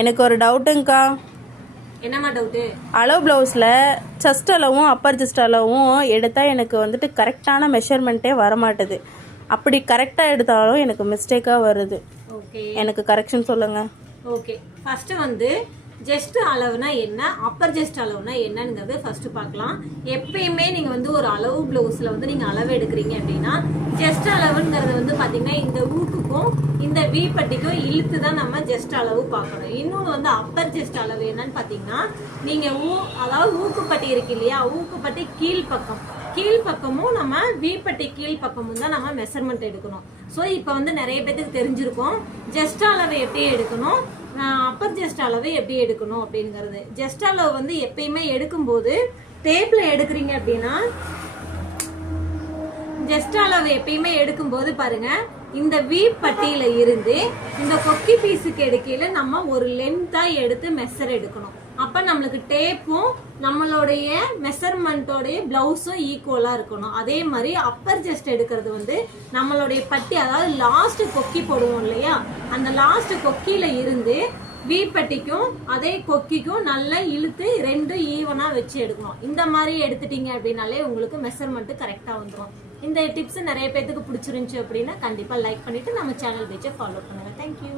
எனக்கு ஒரு டவுட்டுங்கக்கா. என்னம்மா டவுட்டு? அளவு ப்ளவுஸில் செஸ்ட் அளவும் அப்பர் செஸ்ட் அளவும் எடுத்தால் எனக்கு வந்துட்டு கரெக்டான மெஷர்மெண்ட்டே வரமாட்டுது. அப்படி கரெக்டாக எடுத்தாலும் எனக்கு மிஸ்டேக்காக வருது. ஓகே, எனக்கு கரெக்ஷன் சொல்லுங்கள். ஓகே, ஃபஸ்ட்டு வந்து ஜஸ்ட் அளவுனா என்ன, அப்பர் ஜஸ்ட் அளவுனா என்னங்கிறது ஃபர்ஸ்ட் பார்க்கலாம். எப்பயுமே நீங்க வந்து ஒரு அளவு பிளவுஸ்ல வந்து நீங்க அளவு எடுக்கிறீங்க அப்படின்னா ஜஸ்ட் அளவுங்கிறது வந்து பாத்தீங்கன்னா இந்த ஊக்குக்கும் இந்த வி பட்டிக்கும் இழுத்து தான் நம்ம ஜஸ்ட் அளவு பார்க்கணும். இன்னொன்று வந்து அப்பர் ஜஸ்ட் அளவு என்னன்னு பாத்தீங்கன்னா நீங்க அதாவது ஊக்குப்பட்டி இருக்கு இல்லையா, ஊக்குப்பட்டி கீழ்பக்கமும் நம்ம வீப்பட்டி கீழ்பக்கமும் தான் நம்ம மெஷர்மெண்ட் எடுக்கணும். ஸோ இப்போ வந்து நிறைய பேருக்கு தெரிஞ்சிருக்கும் ஜஸ்ட் அளவு எப்படி எடுக்கணும், அப்பர் ஜஸ்ட் அளவு எப்படி எடுக்கணும் அப்படிங்கிறது. ஜஸ்ட் அளவு வந்து எப்பயுமே எடுக்கும்போது டேப்ல எடுக்கிறீங்க அப்படின்னா ஜஸ்ட் அளவு எப்பயுமே எடுக்கும்போது பாருங்க, இந்த வி பட்டியில இருந்து இந்த கொக்கி பீஸுக்கு எடுக்கையில நம்ம ஒரு லென்த்தா எடுத்து மெஷர் எடுக்கணும். அப்ப நம்மளுக்கு டேப்பும் நம்மளுடைய மெஷர்மெண்டோடைய பிளவுஸும் ஈக்குவலா இருக்கணும். அதே மாதிரி அப்பர் ஜஸ்ட் எடுக்கிறது வந்து நம்மளுடைய பட்டி, அதாவது லாஸ்ட் கொக்கி போடுவோம் இல்லையா, அந்த லாஸ்ட் கொக்கியில இருந்து வி பட்டிக்கும் அதே கொக்கிக்கும் நல்லா இழுத்து ரெண்டும் ஈவனா வச்சு எடுக்கணும். இந்த மாதிரி எடுத்துட்டீங்க அப்படின்னாலே உங்களுக்கு மெஷர்மெண்ட் கரெக்டா வந்துடும். இந்த டிப்ஸ் நிறைய பேருக்கு பிடிச்சிருந்துச்சு அப்படின்னா கண்டிப்பா லைக் பண்ணிட்டு நம்ம சேனல் பேஜை ஃபாலோ பண்ணுங்க. தேங்க்யூ.